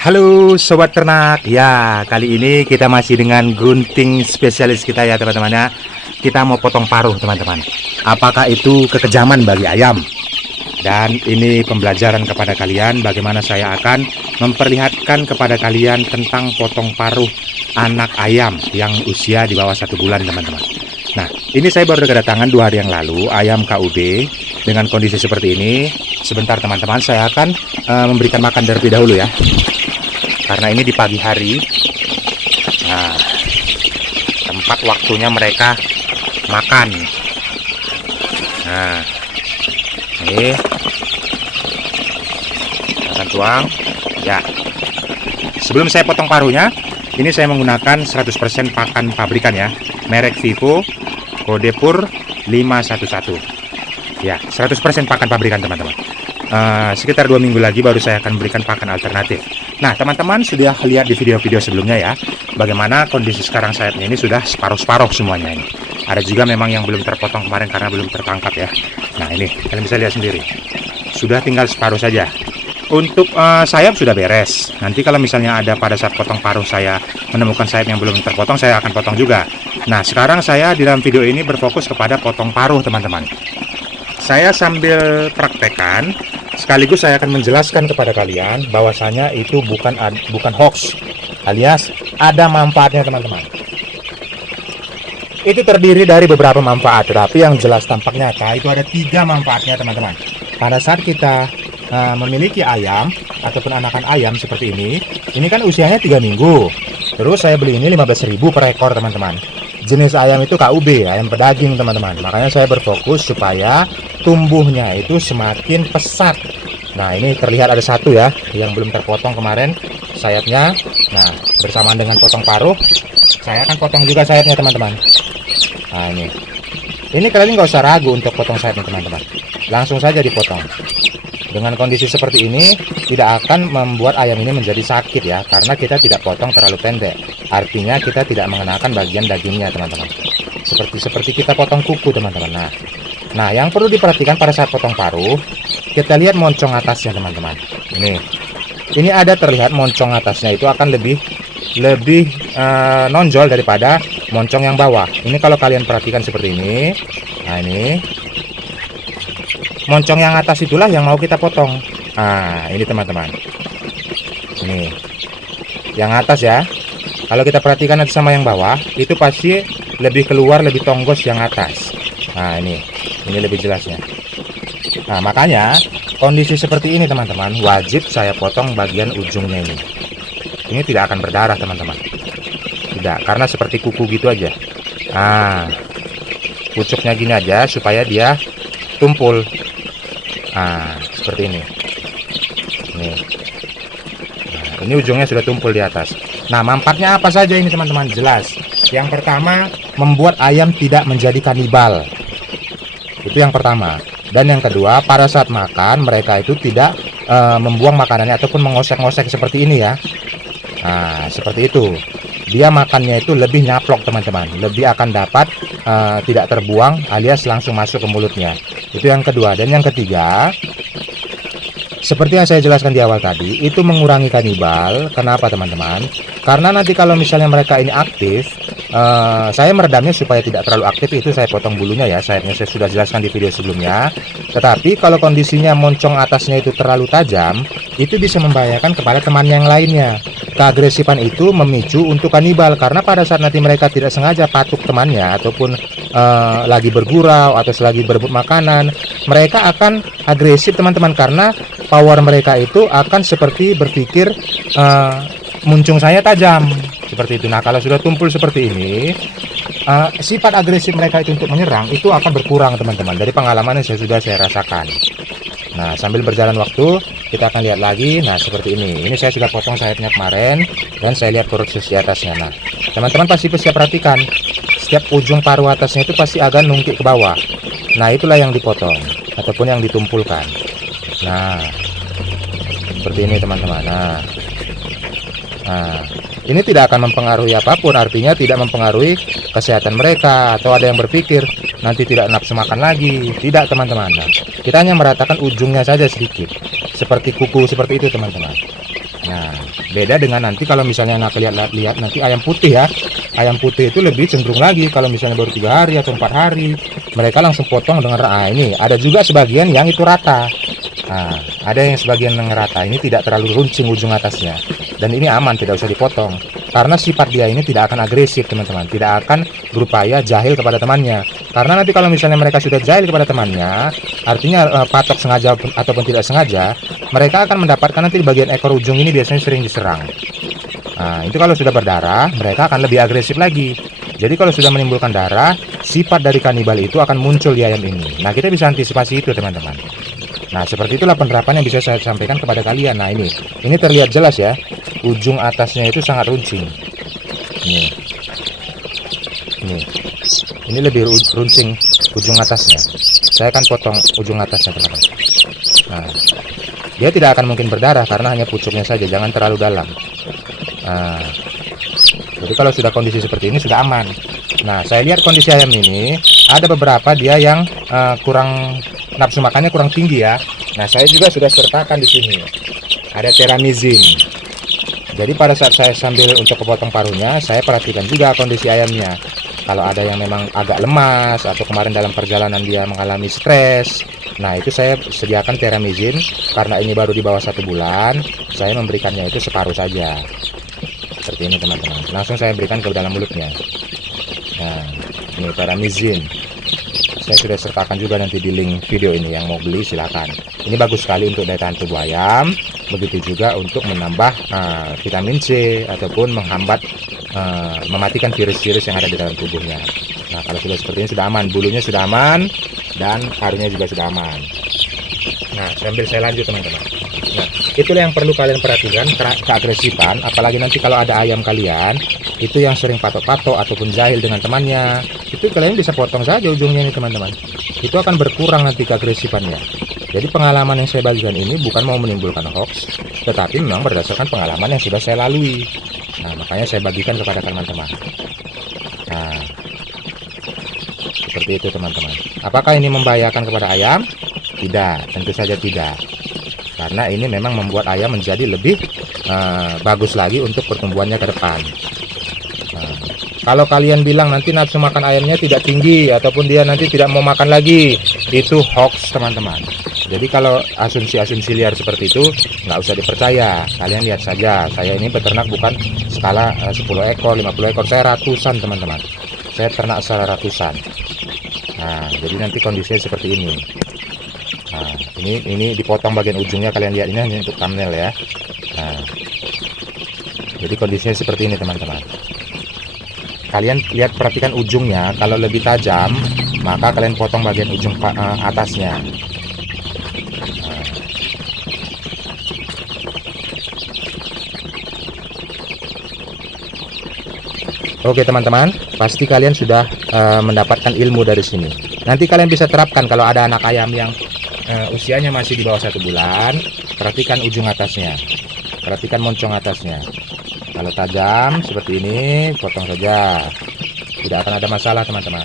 Halo sobat ternak. Ya, kali ini kita masih dengan gunting spesialis kita ya teman-teman ya. Kita mau potong paruh teman-teman. Apakah itu kekejaman bagi ayam? Dan ini pembelajaran kepada kalian bagaimana saya akan memperlihatkan kepada kalian tentang potong paruh anak ayam yang usia di bawah 1 bulan teman-teman. Nah, ini saya baru kedatangan 2 hari yang lalu ayam KUB dengan kondisi seperti ini. Sebentar teman-teman, saya akan memberikan makan terlebih dahulu ya. Karena ini di pagi hari. Nah, tempat waktunya mereka makan. Nah, ini akan tuang ya. Sebelum saya potong paruhnya, ini saya menggunakan 100% pakan pabrikan ya, merek Vivo, kode PUR 511 ya. 100% pakan pabrikan teman-teman. Sekitar 2 minggu lagi baru saya akan berikan pakan alternatif. Nah teman-teman sudah lihat di video-video sebelumnya ya, bagaimana kondisi sekarang sayapnya ini sudah separuh-separuh semuanya ini. Ada juga memang yang belum terpotong kemarin karena belum tertangkap ya. Nah ini kalian bisa lihat sendiri, sudah tinggal separuh saja. Untuk sayap sudah beres. Nanti kalau misalnya ada pada saat potong paruh saya menemukan sayap yang belum terpotong, saya akan potong juga. Nah sekarang saya di dalam video ini berfokus kepada potong paruh teman-teman. Saya sambil praktekkan, sekaligus saya akan menjelaskan kepada kalian bahwasanya itu bukan hoax, alias ada manfaatnya teman-teman. Itu terdiri dari beberapa manfaat, tetapi yang jelas tampak nyata itu ada 3 manfaatnya teman-teman. Pada saat kita memiliki ayam ataupun anakan ayam seperti ini kan usianya 3 minggu. Terus saya beli ini 15.000 per ekor teman-teman. Jenis ayam itu KUB, ayam pedaging teman-teman. Makanya saya berfokus supaya tumbuhnya itu semakin pesat. Nah ini terlihat ada satu ya yang belum terpotong kemarin sayapnya. Nah bersamaan dengan potong paruh, saya akan potong juga sayapnya teman-teman. Nah ini kalian nggak usah ragu untuk potong sayapnya teman-teman, langsung saja dipotong. Dengan kondisi seperti ini tidak akan membuat ayam ini menjadi sakit ya, karena kita tidak potong terlalu pendek. Artinya kita tidak mengenakan bagian dagingnya teman-teman. Seperti kita potong kuku teman-teman. Nah yang perlu diperhatikan pada saat potong paruh, kita lihat moncong atasnya teman-teman. Ini ada terlihat moncong atasnya itu akan lebih nonjol daripada moncong yang bawah. Ini kalau kalian perhatikan seperti ini. Nah ini moncong yang atas itulah yang mau kita potong. Nah ini teman-teman, ini yang atas ya. Kalau kita perhatikan nanti sama yang bawah, itu pasti lebih keluar, lebih tonggos yang atas. Nah ini lebih jelasnya. Nah makanya kondisi seperti ini teman-teman, wajib saya potong bagian ujungnya ini. Ini tidak akan berdarah teman-teman, tidak, karena seperti kuku gitu aja. Nah pucuknya gini aja supaya dia tumpul. Nah seperti ini. Nah, ini ujungnya sudah tumpul di atas. Nah manfaatnya apa saja ini teman-teman? Jelas. Yang pertama, membuat ayam tidak menjadi kanibal. Itu yang pertama. Dan yang kedua, pada saat makan mereka itu tidak membuang makanannya ataupun mengosek-ngosek seperti ini ya. Nah seperti itu. Dia makannya itu lebih nyaplok teman-teman, lebih akan dapat tidak terbuang alias langsung masuk ke mulutnya. Itu yang kedua. Dan yang ketiga, seperti yang saya jelaskan di awal tadi, itu mengurangi kanibal. Kenapa teman-teman? Karena nanti kalau misalnya mereka ini aktif, saya meredamnya supaya tidak terlalu aktif, itu saya potong bulunya ya, sayapnya saya sudah jelaskan di video sebelumnya. Tetapi kalau kondisinya moncong atasnya itu terlalu tajam, itu bisa membahayakan kepada teman yang lainnya. Keagresifan itu memicu untuk kanibal, karena pada saat nanti mereka tidak sengaja patuk temannya ataupun lagi bergurau atau lagi berebut makanan, mereka akan agresif teman-teman, karena power mereka itu akan seperti berpikir muncung saya tajam seperti itu. Nah kalau sudah tumpul seperti ini, sifat agresif mereka itu untuk menyerang itu akan berkurang teman-teman, dari pengalaman yang saya rasakan. Nah sambil berjalan waktu kita akan lihat lagi. Nah seperti ini saya sudah potong sayapnya kemarin dan saya lihat proses di atasnya. Nah teman-teman pasti bisa perhatikan, setiap ujung paruh atasnya itu pasti agak nungkik ke bawah. Nah itulah yang dipotong ataupun yang ditumpulkan. Nah seperti ini teman-teman. Nah ini tidak akan mempengaruhi apapun, artinya tidak mempengaruhi kesehatan mereka, atau ada yang berpikir nanti tidak nafsu makan lagi. Tidak teman-teman. Nah, kita hanya meratakan ujungnya saja sedikit, seperti kuku seperti itu teman-teman. Nah, beda dengan nanti kalau misalnya anak lihat nanti ayam putih ya. Ayam putih itu lebih cenderung lagi kalau misalnya baru 3 hari atau 4 hari, mereka langsung potong dengan ini. Ada juga sebagian yang itu rata. Nah, ada yang sebagian yang rata. Ini tidak terlalu runcing ujung atasnya. Dan ini aman, tidak usah dipotong. Karena sifat dia ini tidak akan agresif, teman-teman. Tidak akan berupaya jahil kepada temannya. Karena nanti kalau misalnya mereka sudah jahil kepada temannya, artinya patok sengaja ataupun tidak sengaja, mereka akan mendapatkan nanti di bagian ekor ujung ini biasanya sering diserang. Nah, itu kalau sudah berdarah, mereka akan lebih agresif lagi. Jadi kalau sudah menimbulkan darah, sifat dari kanibal itu akan muncul di ayam ini. Nah, kita bisa antisipasi itu, teman-teman. Nah, seperti itulah penerapan yang bisa saya sampaikan kepada kalian. Nah, ini terlihat jelas ya. Ujung atasnya itu sangat runcing. Ini lebih runcing ujung atasnya. Saya akan potong ujung atasnya, teman-teman. Nah, dia tidak akan mungkin berdarah karena hanya pucuknya saja, jangan terlalu dalam. Nah, jadi kalau sudah kondisi seperti ini sudah aman. Nah, saya lihat kondisi ayam ini ada beberapa dia yang kurang nafsu makannya kurang tinggi ya. Nah, saya juga sudah sertakan di sini. Ada teramizin. Jadi pada saat saya sambil untuk kepotong paruhnya, saya perhatikan juga kondisi ayamnya. Kalau ada yang memang agak lemas atau kemarin dalam perjalanan dia mengalami stres, nah itu saya sediakan teramizin. Karena ini baru di bawah 1 bulan, saya memberikannya itu separuh saja. Seperti ini, teman-teman. Langsung saya berikan ke dalam mulutnya. Nah, ini teramizin. Saya sudah sertakan juga nanti di link video ini, yang mau beli silakan. Ini bagus sekali untuk daya tahan tubuh ayam, begitu juga untuk menambah vitamin C ataupun menghambat mematikan virus-virus yang ada di dalam tubuhnya. Nah, kalau sudah seperti ini sudah aman, bulunya sudah aman dan paruhnya juga sudah aman. Nah, sambil saya lanjut, teman-teman. Nah, itulah yang perlu kalian perhatikan, keagresifan. Apalagi nanti kalau ada ayam kalian itu yang sering patok-patok ataupun jahil dengan temannya, itu kalian bisa potong saja ujungnya ini, teman-teman. Itu akan berkurang nanti keagresifannya. Jadi pengalaman yang saya bagikan ini bukan mau menimbulkan hoax, tetapi memang berdasarkan pengalaman yang sudah saya lalui. Nah, makanya saya bagikan kepada teman-teman. Nah, seperti itu, teman-teman. Apakah ini membahayakan kepada ayam? Tidak, tentu saja tidak. Karena ini memang membuat ayam menjadi lebih bagus lagi untuk pertumbuhannya ke depan. Nah, kalau kalian bilang nanti nafsu makan ayamnya tidak tinggi ataupun dia nanti tidak mau makan lagi, itu hoax, teman-teman. Jadi kalau asumsi-asumsi liar seperti itu nggak usah dipercaya. Kalian lihat saja, saya ini peternak bukan skala 10 ekor, 50 ekor, saya ratusan, teman-teman. Saya ternak secara ratusan. Nah, jadi nanti kondisinya seperti ini. Nah, ini dipotong bagian ujungnya, kalian lihat ini untuk thumbnail ya. Nah, jadi kondisinya seperti ini, teman-teman. Kalian lihat, perhatikan ujungnya. Kalau lebih tajam, maka kalian potong bagian ujung atasnya. Oke, teman-teman, pasti kalian sudah mendapatkan ilmu dari sini. Nanti kalian bisa terapkan kalau ada anak ayam yang usianya masih di bawah 1 bulan. Perhatikan ujung atasnya, perhatikan moncong atasnya. Kalau tajam seperti ini, potong saja, tidak akan ada masalah, teman-teman.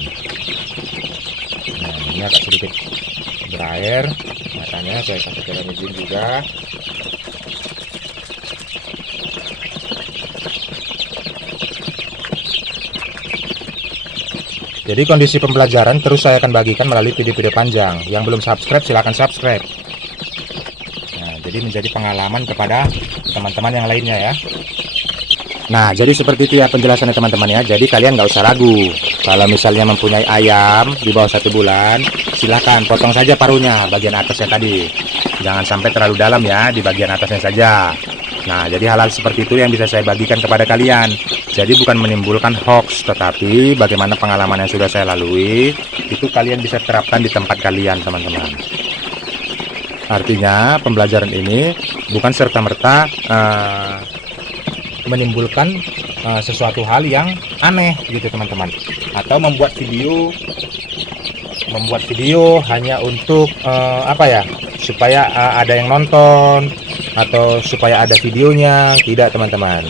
Nah, ini agak sedikit berair matanya, saya kasih teramizin juga. Jadi kondisi pembelajaran terus saya akan bagikan melalui video-video panjang. Yang belum subscribe silahkan subscribe. Nah, jadi menjadi pengalaman kepada teman-teman yang lainnya ya. Nah, jadi seperti itu ya penjelasannya, teman-teman ya. Jadi kalian nggak usah ragu. Kalau misalnya mempunyai ayam di bawah 1 bulan, silahkan potong saja paruhnya bagian atasnya tadi. Jangan sampai terlalu dalam ya, di bagian atasnya saja. Nah, jadi hal-hal seperti itu yang bisa saya bagikan kepada kalian. Jadi bukan menimbulkan hoax, tetapi bagaimana pengalaman yang sudah saya lalui, itu kalian bisa terapkan di tempat kalian, teman-teman. Artinya pembelajaran ini bukan serta-merta menimbulkan sesuatu hal yang aneh gitu, teman-teman. Atau membuat video hanya untuk supaya ada yang nonton atau supaya ada videonya. Tidak, teman-teman.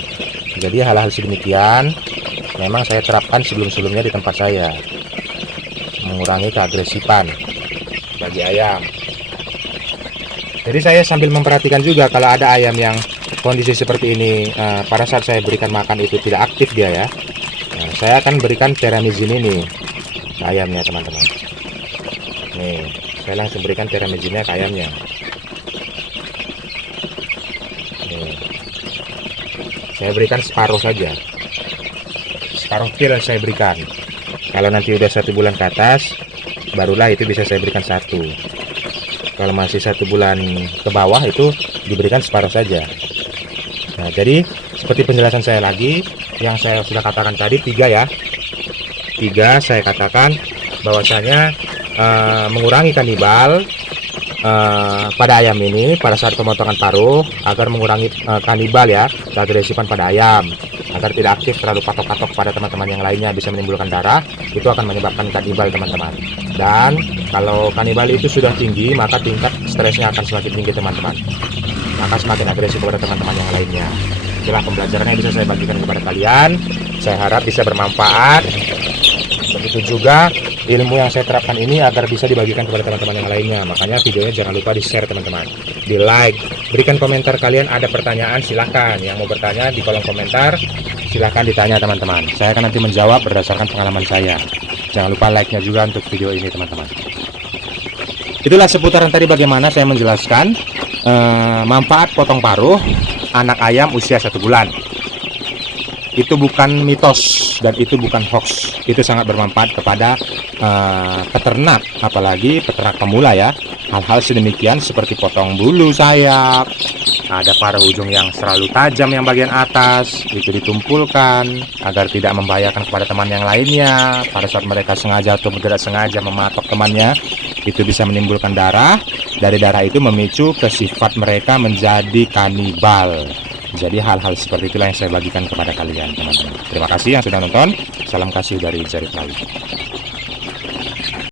Jadi hal-hal sedemikian memang saya terapkan sebelum-sebelumnya di tempat saya, mengurangi keagresifan bagi ayam. Jadi saya sambil memperhatikan juga kalau ada ayam yang kondisi seperti ini, pada saat saya berikan makan itu tidak aktif dia ya, nah, saya akan berikan teramizin ini ke ayamnya teman-teman. Nih, saya langsung berikan teramizinnya ke ayamnya. Nih, saya berikan separuh saja, separuh pil saya berikan. Kalau nanti udah 1 bulan ke atas, barulah itu bisa saya berikan 1. Kalau masih 1 bulan ke bawah itu diberikan separuh saja. Nah, jadi seperti penjelasan saya lagi, yang saya sudah katakan tadi 3 ya. 3 saya katakan bahwasanya mengurangi kanibal pada ayam ini pada saat pemotongan paruh, agar mengurangi kanibal ya, keagresifan pada ayam, agar tidak aktif terlalu patok-patok pada teman-teman yang lainnya, bisa menimbulkan darah, itu akan menyebabkan kanibal teman-teman. Dan kalau kanibal itu sudah tinggi, maka tingkat stresnya akan semakin tinggi teman-teman, maka semakin agresif kepada teman-teman yang lainnya. Itulah pembelajaran yang bisa saya bagikan kepada kalian, saya harap bisa bermanfaat. Begitu juga ilmu yang saya terapkan ini agar bisa dibagikan kepada teman-teman yang lainnya. Makanya videonya jangan lupa di share teman-teman, di like, berikan komentar kalian. Ada pertanyaan silahkan, yang mau bertanya di kolom komentar silahkan ditanya teman-teman, saya akan nanti menjawab berdasarkan pengalaman saya. Jangan lupa like-nya juga untuk video ini teman-teman. Itulah seputaran tadi bagaimana saya menjelaskan manfaat potong paruh anak ayam usia 1 bulan. Itu bukan mitos dan itu bukan hoax, itu sangat bermanfaat kepada peternak, apalagi peternak pemula ya. Hal-hal sedemikian seperti potong bulu sayap, ada paruh ujung yang terlalu tajam yang bagian atas, itu ditumpulkan agar tidak membahayakan kepada teman yang lainnya. Pada saat mereka sengaja atau tidak sengaja mematok temannya, itu bisa menimbulkan darah. Dari darah itu memicu ke sifat mereka menjadi kanibal. Jadi hal-hal seperti itulah yang saya bagikan kepada kalian teman-teman. Terima kasih yang sudah nonton. Salam kasih dari Jari Pelayu.